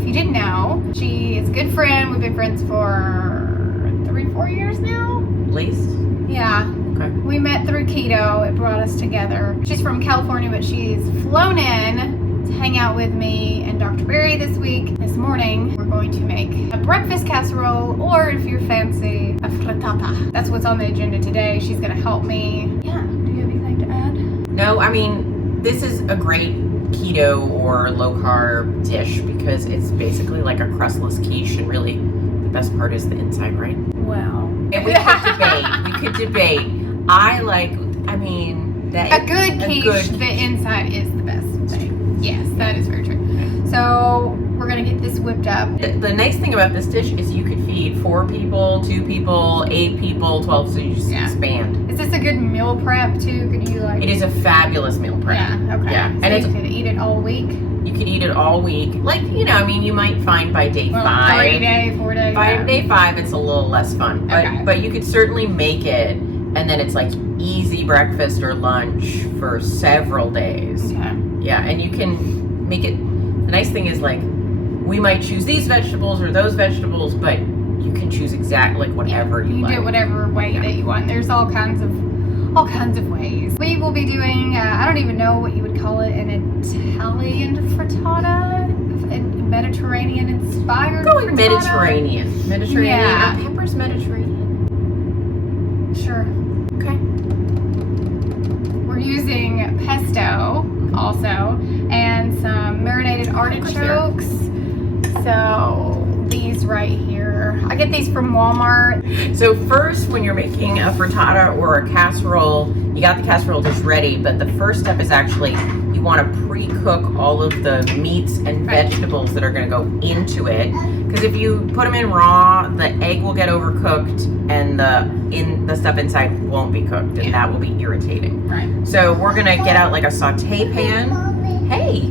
If you didn't know, she is a good friend. We've been friends for 3-4 years now. At least? Yeah. Okay. We met through Keto. It brought us together. She's from California, but she's flown in to hang out with me and Dr. Berry this week. This morning, we're going to make a breakfast casserole, or if you're fancy, a frittata. That's what's on the agenda today. She's going to help me. Yeah. Do you have anything to add? No, I mean, this is a great keto or low carb dish because it's basically like a crustless quiche, and really the best part is the inside, right? Wow. And we could debate. A good quiche, the inside is the best thing. Yes, that is very true. So we're gonna get this whipped up. The nice thing about this dish is you could feed 4 people, 2 people, 8 people, 12, so you just expand. Is this a good meal prep too? Could you like? It is a fabulous meal prep. Yeah, okay. Yeah, So and you could eat it all week? you could eat it all week. Like, you might find by day 5. 3 day, 4 days. By day 5, it's a little less fun. But you could certainly make it, and then it's like easy breakfast or lunch for several days. Okay. Yeah, and you can make it. The nice thing is, like, we might choose these vegetables or those vegetables, but you can choose exactly like whatever you like. You do it whatever way that you want. There's all kinds of ways. We will be doing, I don't even know what you would call it, an Italian frittata, Mediterranean inspired Going frittata. Mediterranean. Yeah. Are peppers Mediterranean? Sure. Okay. We're using pesto also, and some marinated artichokes. So these right here, I get these from Walmart. So first, when you're making a frittata or a casserole, you got the casserole dish ready, but the first step is actually you want to pre-cook all of the meats and vegetables that are going to go into it. Because if you put them in raw, the egg will get overcooked and the stuff inside won't be cooked, and that will be irritating. Right. So we're going to get out like a saute pan. Hey,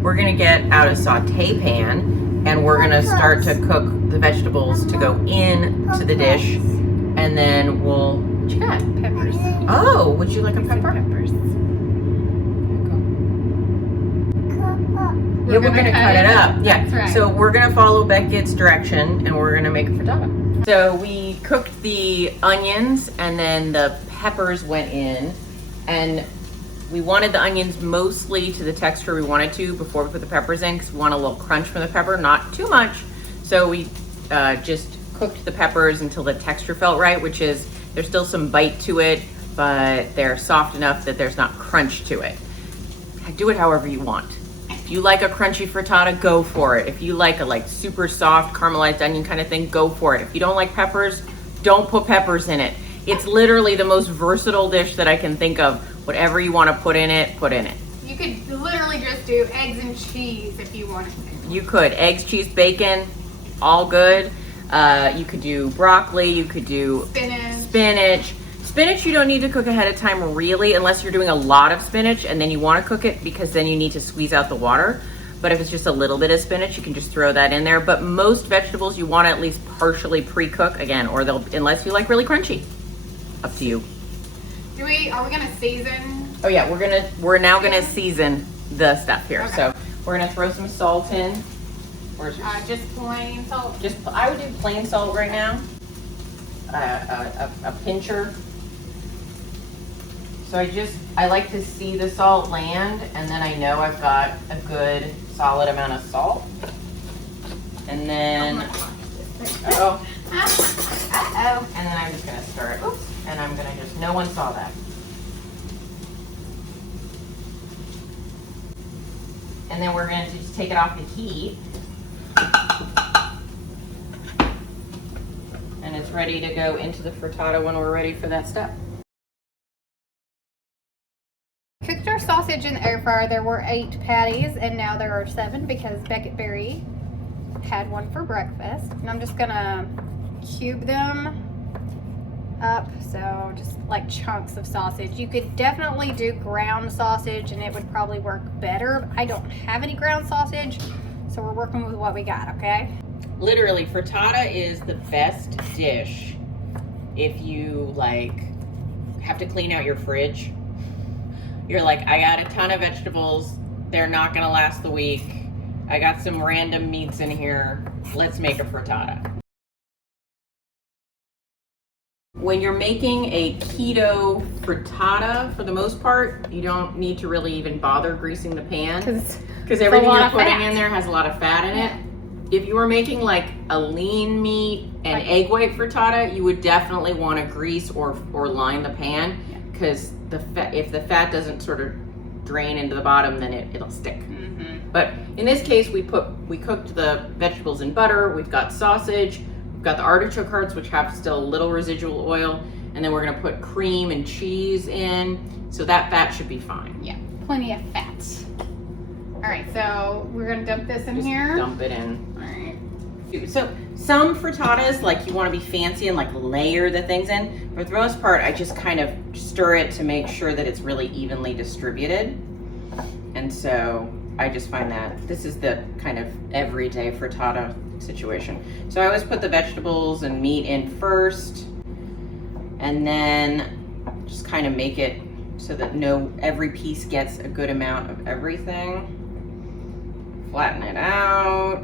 we're going to get out a saute pan. And we're gonna start to cook the vegetables to go into the dish, and then what you got? Peppers. Oh, would you like a pepper? Peppers. Yeah, we're gonna cut it up. Yeah. That's right. So we're gonna follow Beckett's direction, and we're gonna make a frittata. So we cooked the onions, and then the peppers went in, and we wanted the onions mostly to the texture we wanted to before we put the peppers in, because we want a little crunch from the pepper, not too much. So we just cooked the peppers until the texture felt right, which is there's still some bite to it, but they're soft enough that there's not crunch to it. Do it however you want. If you like a crunchy frittata, go for it. If you like a super soft caramelized onion kind of thing, go for it. If you don't like peppers, don't put peppers in it. It's literally the most versatile dish that I can think of. Whatever you want to put in it, put in it. You could literally just do eggs and cheese if you wanted to. You could. Eggs, cheese, bacon, all good. You could do broccoli. You could do spinach. Spinach you don't need to cook ahead of time really, unless you're doing a lot of spinach and then you want to cook it, because then you need to squeeze out the water. But if it's just a little bit of spinach, you can just throw that in there. But most vegetables you want to at least partially pre-cook, again, or unless you like really crunchy. Up to you. Are we gonna season? Oh yeah, we're now gonna season the stuff here. Okay. So we're gonna throw some salt in. Or Just plain salt. I would do plain salt right now. A pincher. So I like to see the salt land, and then I know I've got a good solid amount of salt. And then and then I'm just gonna stir it. Oops. And I'm gonna no one saw that. And then we're gonna just take it off the heat. And it's ready to go into the frittata when we're ready for that step. Cooked our sausage in the air fryer. There were 8 patties, and now there are 7 because Beckett Berry had one for breakfast. And I'm just gonna cube them up, so just like chunks of sausage. You could definitely do ground sausage and it would probably work better. I don't have any ground sausage, so we're working with what we got, okay? Literally, frittata is the best dish if you have to clean out your fridge. You're like, I got a ton of vegetables, they're not gonna last the week. I got some random meats in here. Let's make a frittata. When you're making a keto frittata, for the most part, you don't need to really even bother greasing the pan because everything you're putting in there has a lot of fat in it. If you were making like a lean meat and egg white frittata, you would definitely want to grease or line the pan because if the fat doesn't sort of drain into the bottom, then it'll stick. But in this case, we cooked the vegetables in butter. We've got sausage. We've got the artichoke hearts, which have still a little residual oil, and then we're gonna put cream and cheese in, so that fat should be fine. Yeah, plenty of fat. All right, so we're gonna dump this in here. Dump it in. All right. So some frittatas, like you wanna be fancy and like layer the things in, but for the most part, I just kind of stir it to make sure that it's really evenly distributed. And so I just find that this is the kind of everyday frittata situation. So I always put the vegetables and meat in first, and then just kind of make it so that every piece gets a good amount of everything. Flatten it out.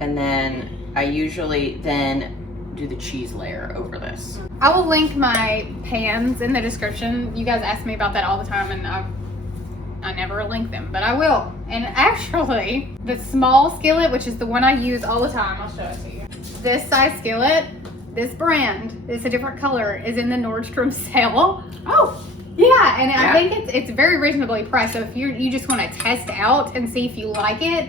And then I usually then do the cheese layer over this. I will link my pans in the description. You guys ask me about that all the time, and I never link them, but I will. And actually, the small skillet, which is the one I use all the time, I'll show it to you. This size skillet, this brand, it's a different color, is in the Nordstrom sale. Oh, yeah, and I think it's very reasonably priced. So if you just want to test out and see if you like it,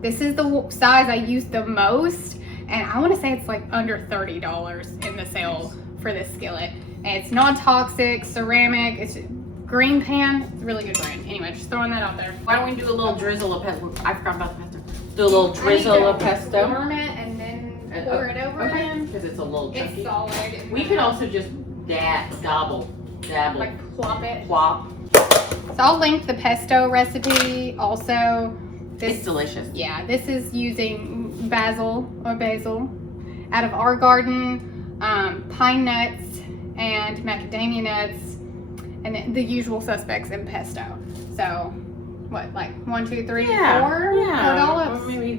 this is the size I use the most, and I want to say it's like under $30 in the sale for this skillet. And it's non-toxic, ceramic. It's green pan. It's a really good brand. Anyway, just throwing that out there. why don't we do a little drizzle of pesto? I forgot about the pesto. Do a little drizzle of pesto. Warm it and then pour it over again. Because it's a little chunky. It's solid. We could also just dabble. Like plop it. Plop. So I'll link the pesto recipe also. It's delicious. Yeah, this is using basil out of our garden, pine nuts and macadamia nuts, and the usual suspects in pesto. So, what, like 1, 2, 3, 4 dollops? Or maybe,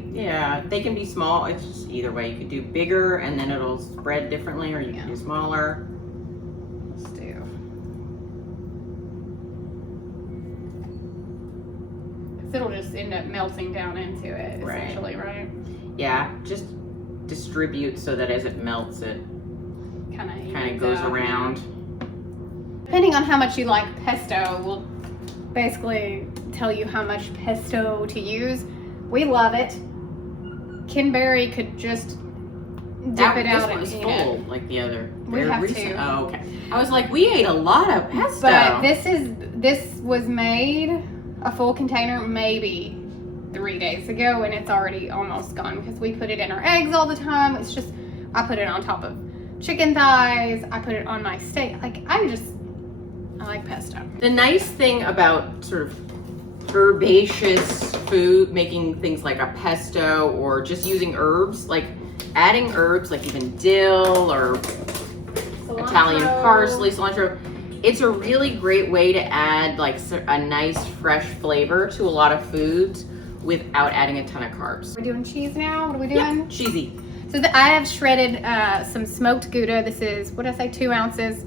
they can be small. It's just either way. You could do bigger and then it'll spread differently, or you can do smaller. Let's do. It'll just end up melting down into it, essentially, right? Yeah, just distribute so that as it melts, it kind of goes around. Depending on how much you like pesto, we'll basically tell you how much pesto to use. We love it. Ken Berry could just dip it out and eat it. Like the other. We have to. Oh, okay. I was like, we ate a lot of pesto. But this was made a full container maybe 3 days ago, and it's already almost gone because we put it in our eggs all the time. It's just, I put it on top of chicken thighs. I put it on my steak. Like, I like pesto. The nice thing about sort of herbaceous food, making things like a pesto or just using herbs, like adding herbs like even dill or cilantro. Italian parsley, cilantro, it's a really great way to add like a nice fresh flavor to a lot of foods without adding a ton of carbs. We're doing cheese now? What are we doing? Yeah, cheesy. So I have shredded some smoked Gouda. This is, 2 ounces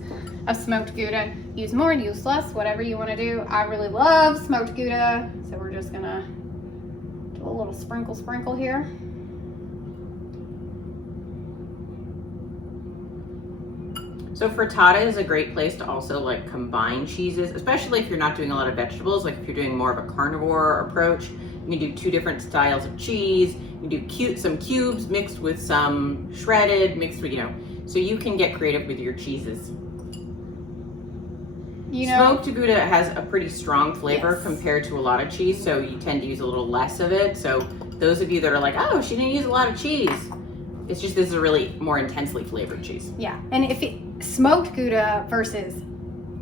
of smoked Gouda. Use more, use less, whatever you want to do. I really love smoked Gouda, so we're just gonna do a little sprinkle here. So frittata is a great place to also like combine cheeses, especially if you're not doing a lot of vegetables. Like if you're doing more of a carnivore approach, you can do 2 different styles of cheese. You can do some cubes mixed with some shredded, mixed with, so you can get creative with your cheeses. Smoked Gouda has a pretty strong flavor compared to a lot of cheese, so you tend to use a little less of it. So those of you that are like, oh, she didn't use a lot of cheese, it's just this is a really more intensely flavored cheese. Yeah, and if smoked Gouda versus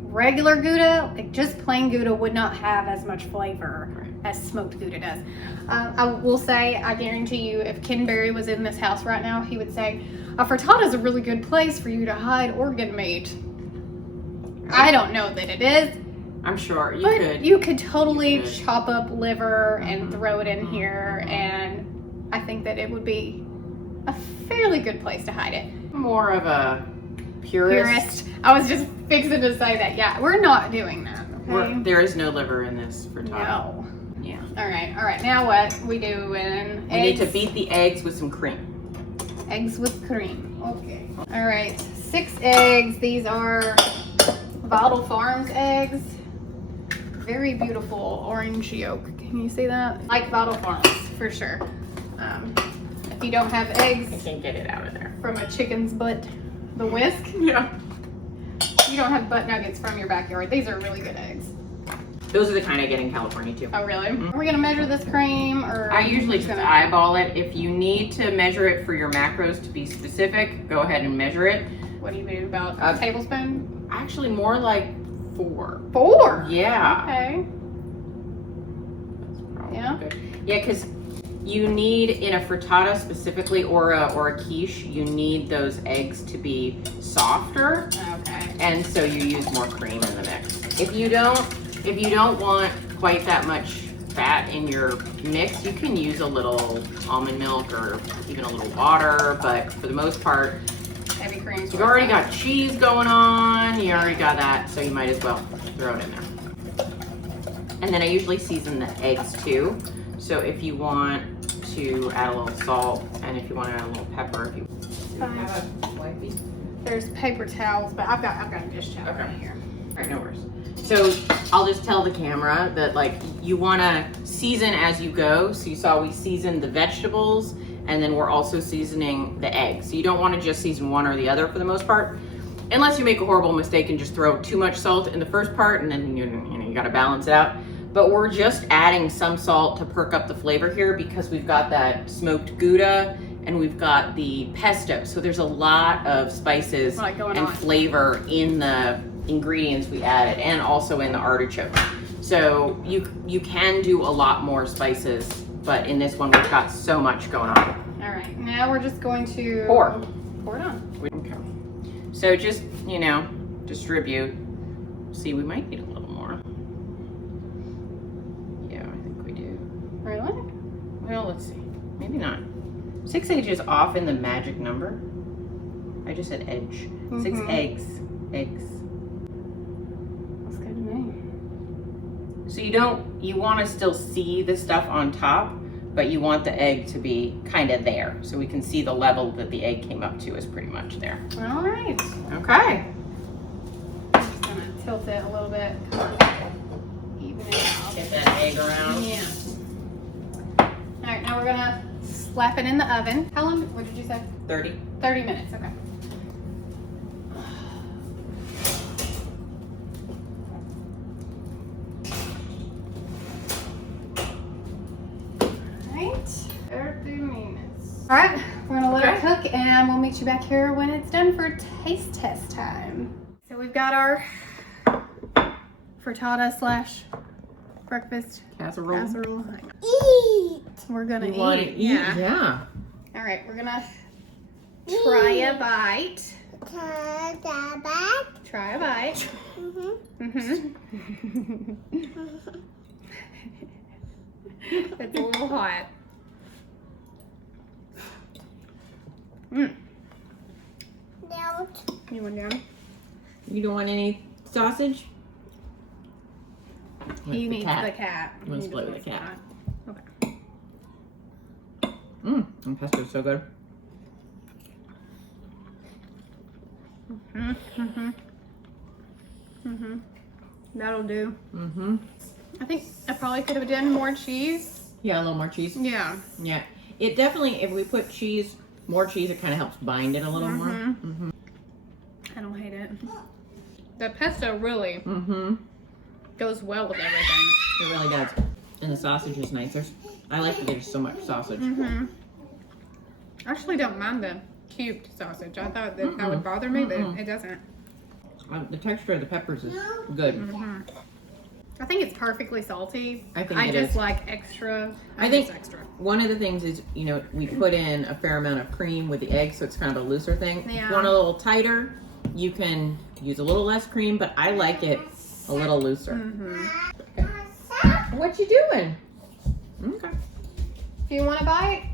regular Gouda, like just plain Gouda would not have as much flavor as smoked Gouda does. I will say, I guarantee you, if Ken Berry was in this house right now, he would say, a frittata is a really good place for you to hide organ meat. I don't know that it is, I'm sure you but could. you could totally You could. chop up liver and throw it in here, and I think that it would be a fairly good place to hide it. More of a purist. I was just fixing to say that. Yeah, we're not doing that. Okay. There is no liver in this frittata. No. Yeah. All right. Now what we doing? We need to beat the eggs with some cream. Eggs with cream. Okay. All right. 6 eggs. These are Vital Farms eggs. Very beautiful orange yolk. Can you see that? Like Vital Farms for sure. If you don't have eggs I can't get it out of there. from a chicken's butt, the whisk, Yeah. you don't have butt nuggets from your backyard. These are really good eggs. Those are the kind I get in California too. Oh, really? Are we gonna measure this cream, or I usually just just gonna? eyeball it. If you need to measure it for your macros to be specific, go ahead and measure it. What do you do about a tablespoon? Actually, more like 4. 4. Yeah. Okay. That's probably Yeah? good. Yeah, because you need, in a frittata specifically, or a quiche, you need those eggs to be softer, Okay. and so you use more cream in the mix. If you don't want quite that much fat in your mix, you can use a little almond milk or even a little water, but for the most part, Heavy cream. you've already got cheese going on, you already got that, so you might as well throw it in there. And then I usually season the eggs too, so if you want to add a little salt, and if you want to add a little pepper, if you have a wipey. There's paper towels, but I've got a dish towel right here. All right, no worries. So I'll just tell the camera that like you want to season as you go. So you saw we seasoned the vegetables, and then we're also seasoning the eggs. So you don't want to just season one or the other for the most part, unless you make a horrible mistake and just throw too much salt in the first part, and then you got to balance it out. But we're just adding some salt to perk up the flavor here because we've got that smoked Gouda and we've got the pesto. So there's a lot of spices and flavor in the ingredients we added, and also in the artichoke. So you can do a lot more spices, but in this one we've got so much going on. All right, now we're just going to Pour it on. Okay. So just, distribute. See, we might need a little more. Yeah, I think we do. Really? Well, let's see. Maybe not. 6 edges off in the magic number. I just said edge. 6 eggs. Eggs. That's good to me. So you want to still see the stuff on top, but you want the egg to be kind of there. So we can see the level that the egg came up to is pretty much there. All right. Okay. I'm just gonna tilt it a little bit. Even it out. Get that egg around. Yeah. All right, now we're gonna slap it in the oven. How long? What did you say? 30. 30 minutes. Okay. All right, we're gonna let it cook, and we'll meet you back here when it's done for taste test time. So we've got our frittata / breakfast casserole. Eat. We're gonna You eat. want to eat? Yeah. All right, we're gonna try a bite. Try a bite. It's a little hot. You want down? You don't want any sausage? He needs the cat. You want to split with the cat? Okay. And pesto's so good. That'll do. I think I probably could have done more cheese. Yeah, a little more cheese. Yeah. Yeah. It definitely, if we put more cheese, it kind of helps bind it a little more. I don't hate it. The pesto really goes well with everything. It really does. And the sausage is nice. I like that there's so much sausage. I actually don't mind the cubed sausage. I thought that would bother me, but it doesn't. The texture of the peppers is good. I think it's perfectly salty. I think I it just is. like extra. I think extra. one of the things is, we put in a fair amount of cream with the egg, so it's kind of a looser thing. If Yeah. you want a little tighter, you can use a little less cream, but I like it a little looser. Mm-hmm. Okay. What you doing? Okay. Do you want a bite?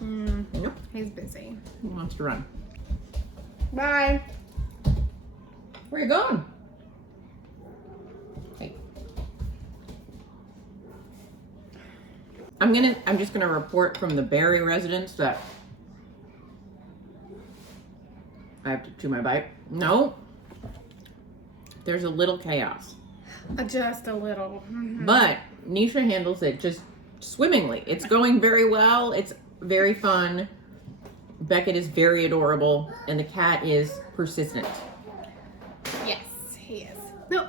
Nope. He's busy. He wants to run. Bye. Where you going? Hey. I'm just gonna report from the Barry residence that I have to chew my bite. No. There's a little chaos. Just a little. Mm-hmm. But Nisha handles it just swimmingly. It's going very well. It's very fun. Beckett is very adorable, and the cat is persistent. Yes, he is. Nope.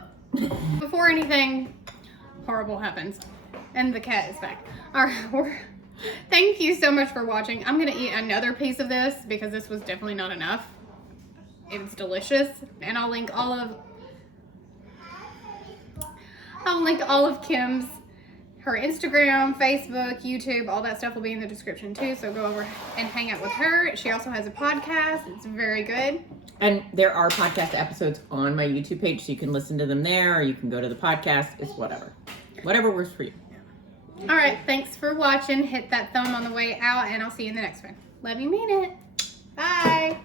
Before anything horrible happens, and the cat is back. All right. Thank you so much for watching. I'm gonna eat another piece of this because this was definitely not enough. It's delicious, and I'll link all of Kim's, her Instagram, Facebook, YouTube, all that stuff will be in the description too. So go over and hang out with her. She also has a podcast. It's very good. And there are podcast episodes on my YouTube page, so you can listen to them there, or you can go to the podcast. It's whatever. Whatever works for you. All right. Thanks for watching. Hit that thumb on the way out, and I'll see you in the next one. Love you, mean it. Bye.